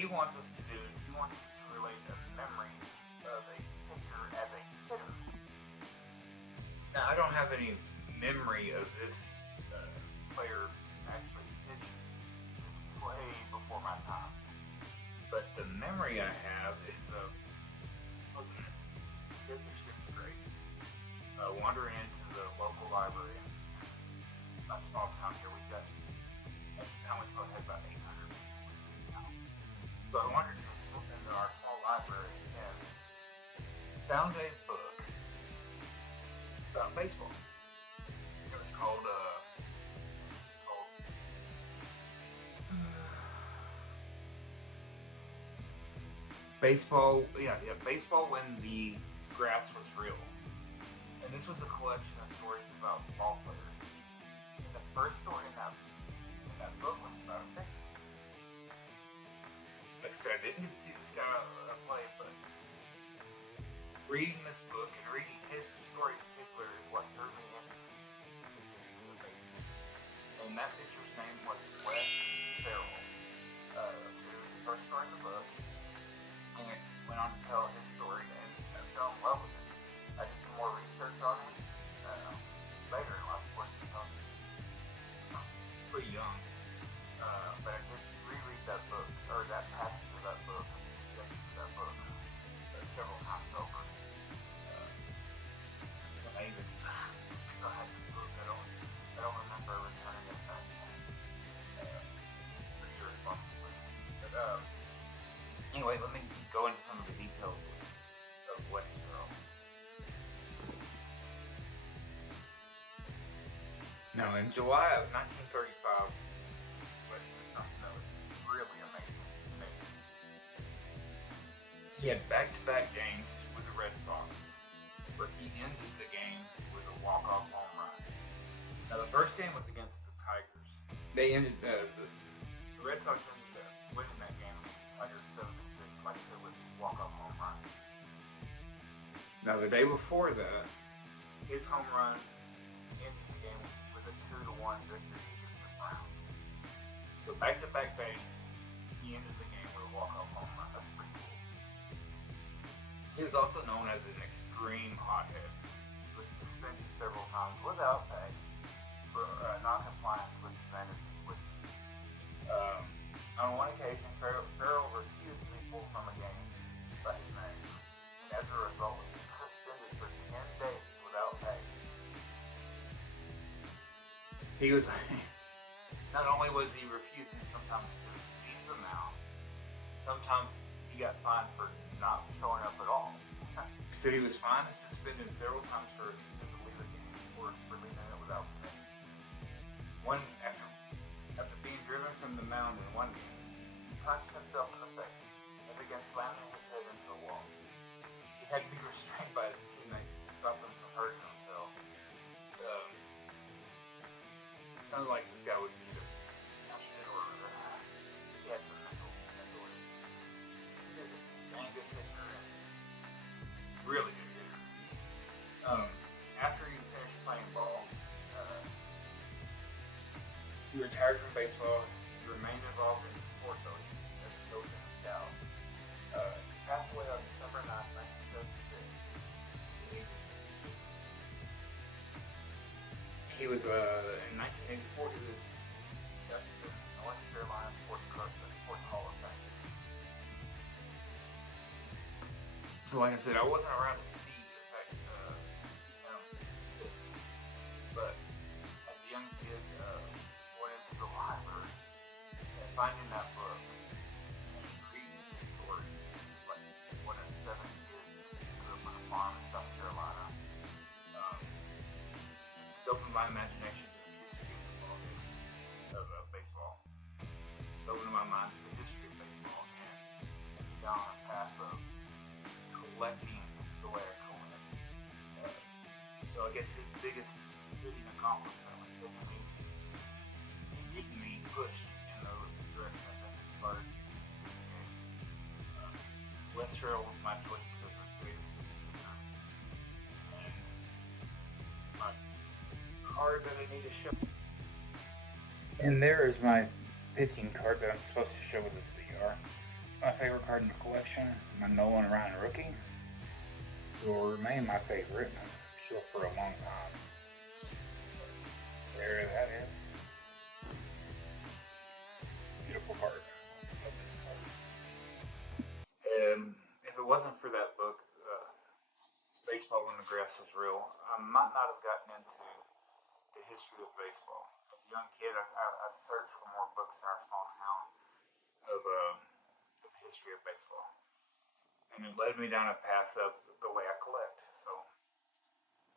he wants us to do is he wants us to relate a memory of a pitcher as a hitter. Now, I don't have any memory of this player actually pitching. This way before my time. But the memory I have is of this was in the 5th or 6th grade, wandering into the local library in my small town here. We got at the time we probably had about 800 people. So I wandered to slip into our small library and found a book about baseball. It was called Baseball, Baseball When the Grass Was Real. And this was a collection of stories about ball players. And the first story in that book was about a pitcher. Like I said, I didn't get to see this guy play, but reading this book and reading his story in particular is what drew me into the baseball. And that pitcher's name was Wes Ferrell. So it was the first story in the book. And it went on to tell his story, and I fell in love with it. I did some more research on him later in life, of course, because I'm pretty young. But I did reread that book, or that passage of that book, section of that book, several times over. I even still have the book. I don't remember returning it back. It's pretty irresponsible. But anyway, let me go into some of the details of Wes Ferrell. Now, in July of 1935, Wes did something that was really amazing to me. He had back-to-back games with the Red Sox, where he ended the game with a walk-off home run. Now, the first game was against the Tigers. They ended the Red Sox ended up winning that game. Tigers 7-6, like I said, with his walk-off home run. Now, the day before that, his home run ended the game with a 2-1 victory against the Browns. So back-to-back games, he ended the game with a walk-off home run. That's pretty cool. He was also known as an extreme hothead. He was suspended several times without pay for non-compliance with standards and switches. On one occasion, Ferrell refused to be pulled from a game by his manager, and as a result, was suspended for 10 days without pay. He was not only was he refusing sometimes to leave the mound, sometimes he got fined for not showing up at all. He said he was fined and suspended several times for refusing to leave the game or for leaving it without permission. After being driven from the mound in one game, he punched himself in the face and began slamming his head into the wall. He had to be restrained by his teammates to stop him from hurting himself. It sounded like this guy was either passionate or he had some mental issues. He was a dang good pitcher and really good hitter. After he finished playing ball, he retired from baseball. He remained involved in sports as a coach and scout. He passed away on December 9, 1976. He was in 1984. He was inducted to the North Carolina Sports Hall of Fame. So, like I said, I wasn't around to see the fact but as a young kid, went into the library and finding that book and reading the story, like one of 7 kids grew up on a farm in South Carolina. Just opened my imagination to the history of baseball. Just opened my mind to the history of baseball and down a path of collecting the way I collect. So I guess his biggest accomplishment was getting me pushed in the direction I think started. Wes Ferrell was my choice because of his greatest pitcher. And my card that I need to show. And there is my pitching card that I'm supposed to show with this VR. My favorite card in the collection, my Nolan Ryan rookie, will remain my favorite still for a long time. There that is. Beautiful card. Love this card. If it wasn't for that book, Baseball When the Grass Was Real, I might not have gotten into the history of baseball. As a young kid, I searched for more books in our small town of the history of baseball. And it led me down a path of the way I collect. So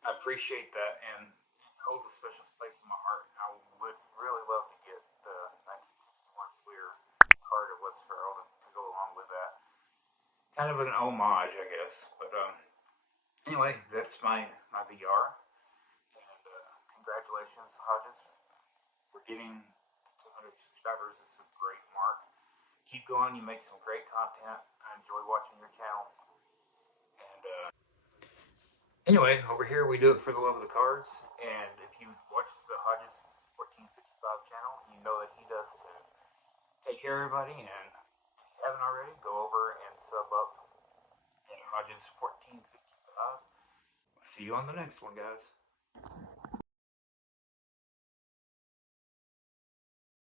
I appreciate that, and it holds a special place in my heart. I would really love to get the 1961 Fleer card of Wes Farrell to go along with that. Kind of an homage, I guess. But anyway, that's my VR. And congratulations, Hodges, for getting 200 subscribers. It's a great mark. Keep going. You make some great content. I enjoy watching your channel. And anyway, over here we do it for the love of the cards. And if you watch the Hodges 1455 channel, you know that he does to take care of everybody. And if you haven't already, go over and sub up at Hodges 1455. See you on the next one, guys.